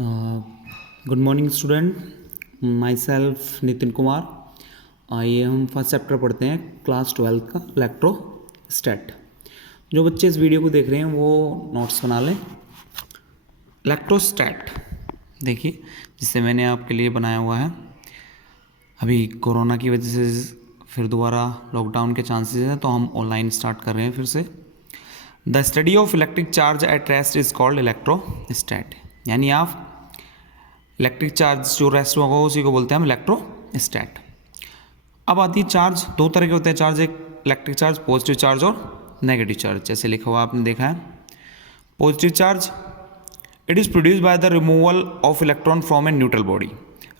Good morning student, my self Nitin Kumar. आइए हम first chapter पढ़ते हैं क्लास 12 का इलेक्ट्रोस्टैट। जो बच्चे इस वीडियो को देख रहे हैं वो नोट्स बना लें। इलेक्ट्रोस्टैट देखिए, जिससे मैंने आपके लिए बनाया हुआ है। अभी कोरोना की वजह से फिर दोबारा लॉकडाउन के चांसेस हैं, तो हम ऑनलाइन स्टार्ट कर रहे हैं फिर से। The study of electric charge at rest is called electrostat. यानी आप इलेक्ट्रिक चार्ज जो रेस्ट होगा उसी को बोलते हैं हम इलेक्ट्रोस्टैट। अब आती है चार्ज। दो तरह के होते हैं चार्ज, एक इलेक्ट्रिक चार्ज, पॉजिटिव चार्ज और नेगेटिव चार्ज। जैसे लिखा हुआ आपने देखा है, positive charge it is produce by the removal of electron from a neutral body.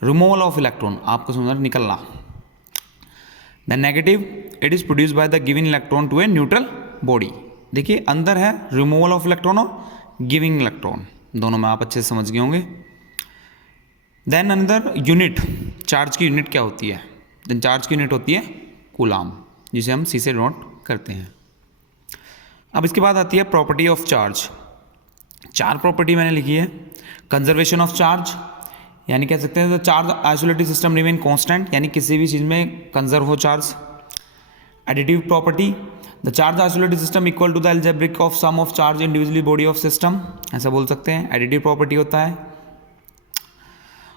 Removal of electron आपको समझना, निकलना। The negative it is produce by the giving electron to a neutral body. देखिए अंदर है रिमूवल ऑफ इलेक्ट्रॉन और giving electron, दोनों में आप अच्छे से समझ गए होंगे। देन अनदर यूनिट, चार्ज की यूनिट क्या होती है? देन चार्ज की यूनिट होती है कूलाम, जिसे हम सी से नोट करते हैं। अब इसके बाद आती है प्रॉपर्टी ऑफ चार्ज। चार प्रॉपर्टी मैंने लिखी है। कंजर्वेशन ऑफ चार्ज, यानी कह सकते हैं the charge isolated system remain constant, यानी किसी भी चीज़ में कंजर्व हो charge. Additive property, the charge isolated system equal to the algebraic of sum of charge individually body of system, ऐसा बोल सकते हैं, एडिटिव प्रॉपर्टी होता है।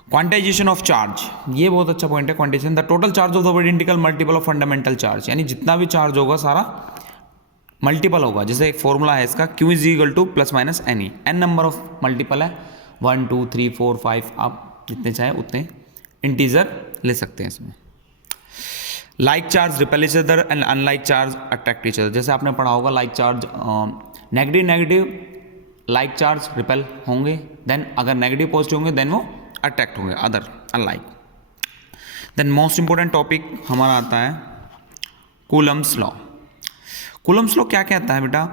क्वांटाइजेशन ऑफ चार्ज, ये बहुत अच्छा पॉइंट है। Quantization, the total charge of the identical multiple of fundamental charge, यानी जितना भी चार्ज होगा सारा मल्टीपल होगा। जैसे एक फॉर्मूला है इसका, Q is equal to plus minus n number of multiple है, 1 2 3 4 5, आप जितने चाहे उतने इंटीजर ले सकते हैं इसमें। Like charge repel each other and unlike charge attract each other. जैसे आपने पढ़ा होगा, like charge negative like charge repel होंगे, देन अगर नेगेटिव पॉजिटिव होंगे देन वो अट्रैक्ट होंगे, other unlike. Then most important topic हमारा आता है कूलम्स लॉ। कूलम्स लॉ क्या कहता है बेटा?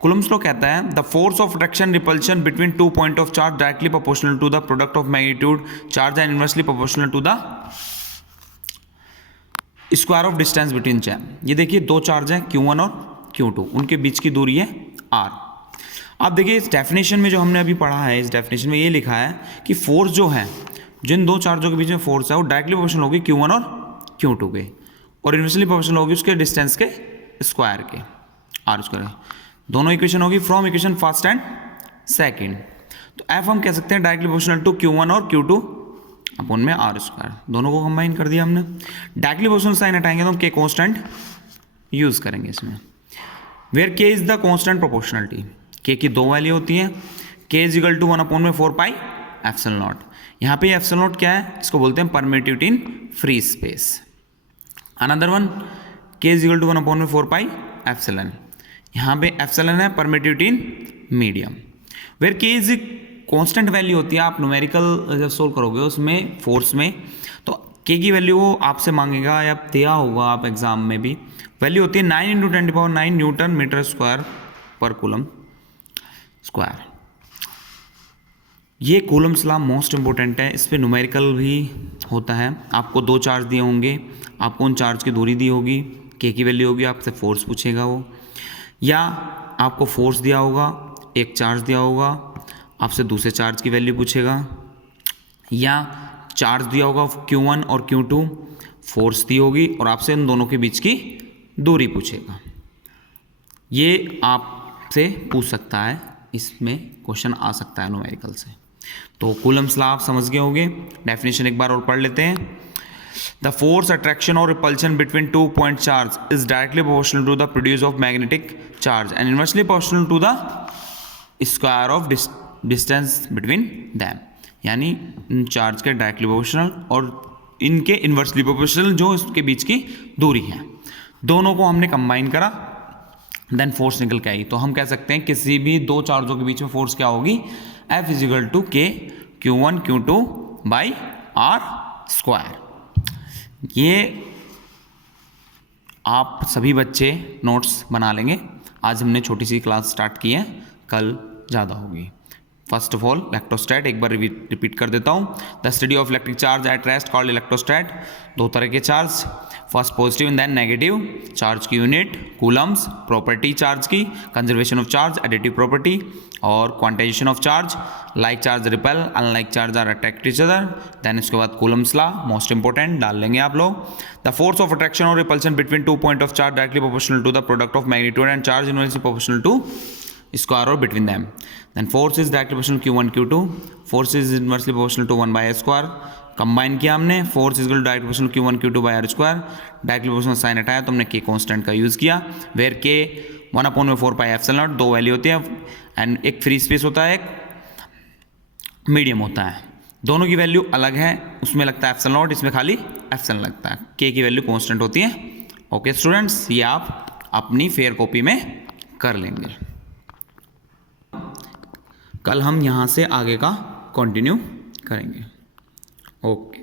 कूलम्स लॉ कहता है the force of attraction repulsion between two point of charge directly proportional to the product of magnitude charge and inversely proportional to the square of distance between them. ये देखिए दो charge हैं Q1 और Q2, उनके बीच की दूरी है R। आप देखिए इस डेफिनेशन में जो हमने अभी पढ़ा है, इस डेफिनेशन में ये लिखा है कि फोर्स जो है, जिन दो चार्जों के बीच में फोर्स है वो डायरेक्टली प्रोपोर्शनल होगी Q1 और Q2 के, और इनवर्सली प्रोपोर्शनल होगी उसके डिस्टेंस के स्क्वायर के, आर स्क्वायर। दोनों इक्वेशन होगी from equation first and second. तो एफ हम कह सकते हैं डायरेक्टली प्रोपोर्शनल टू Q1 और Q2 अपन में आर स्क्वायर, दोनों को कंबाइन कर दिया हमने। डायरेक्टली प्रोपोर्शनल साइन हटाएंगे तो हम के कॉन्स्टेंट यूज करेंगे इसमें, where K is the constant proportionality. के की दो वैल्यू होती है, K is equal to 1/4 pi epsilon naught. यहाँ पे एप्सिलॉन नॉट क्या है? इसको बोलते हैं permittivity in free space. Another one, K is equal to 1/4 pi epsilon. यहाँ पे एप्सिलॉन है permittivity in medium, where K is constant value होती है। आप न्यूमेरिकल जब सोल्व करोगे उसमें फोर्स में, तो के की वैल्यू वो आपसे मांगेगा या दिया होगा आप एग्जाम में भी, वैल्यू होती है 9 × 10⁹ न्यूटन मीटर स्क्वायर पर कूलम स्क्वायर। ये कूलम्स लॉ मोस्ट इंपॉर्टेंट है, इस पर न्यूमेरिकल भी होता है। आपको दो चार्ज दिए होंगे, आपको उन चार्ज की दूरी दी होगी, के की वैल्यू होगी, आपसे फोर्स पूछेगा वो, या आपको फोर्स दिया होगा, एक चार्ज दिया होगा, आपसे दूसरे चार्ज की वैल्यू पूछेगा, या चार्ज दिया होगा Q1 और Q2, फोर्स दी होगी और आपसे इन दोनों के बीच की दूरी पूछेगा। ये आपसे पूछ सकता है, इसमें क्वेश्चन आ सकता है न्यूमेरिकल से। तो कूलम्स लॉ आप समझ गए होंगे। डेफिनेशन एक बार और पढ़ लेते हैं। द फोर्स अट्रैक्शन और repulsion between two point charge is directly proportional to the produce of magnetic charge and inversely proportional to the square of distance between them. यानी इन चार्ज के डायरेक्टली प्रोपोर्शनल और इनके इनवर्सली प्रोपोर्शनल जो इसके बीच की दूरी है, दोनों को हमने कंबाइन करा, देन फोर्स निकल के आई। तो हम कह सकते हैं किसी भी दो चार्जों के बीच में फोर्स क्या होगी? F इज इक्वल टू के Q1 Q2 by are square. ये आप सभी बच्चे नोट्स बना लेंगे। आज हमने छोटी सी क्लास स्टार्ट की है, कल ज़्यादा होगी। फर्स्ट ऑफ ऑल इलेक्ट्रोस्टैट, एक बार रिपीट कर देता हूँ। The study of electric charge at rest called electrostat. दो तरह के charge, first positive and then negative. Charge की यूनिट कूलम्स, प्रॉपर्टी चार्ज की, conservation of charge, additive property और quantisation of charge. Like charge repel, unlike charge are attract each other. Then इसके बाद Coulomb's law, most important, डाल लेंगे आप लोग। The force of attraction और repulsion between 2 point of charge directly proportional to the product of magnitude and charge inversely proportional to square or between them. Then force is directly proportional Q1 Q2. Force is inversely proportional to 1 by r square. Combine किया हमने, force is equal to direct proportional Q1 Q2 by r square. Directly proportional sign हटाया तो हमने K constant का use किया, where K 1/4 pi epsilon naught, दो value होती है एंड एक फ्री स्पेस होता है, एक मीडियम होता है। दोनों की वैल्यू अलग है, उसमें लगता है एप्सिलॉन नॉट, इसमें खाली एप्सिलॉन लगता है। K की वैल्यू कांस्टेंट होती है। ओके स्टूडेंट्स, ये आप अपनी फेयर कॉपी में कर लेंगे। कल हम यहाँ से आगे का कंटिन्यू करेंगे। ओके।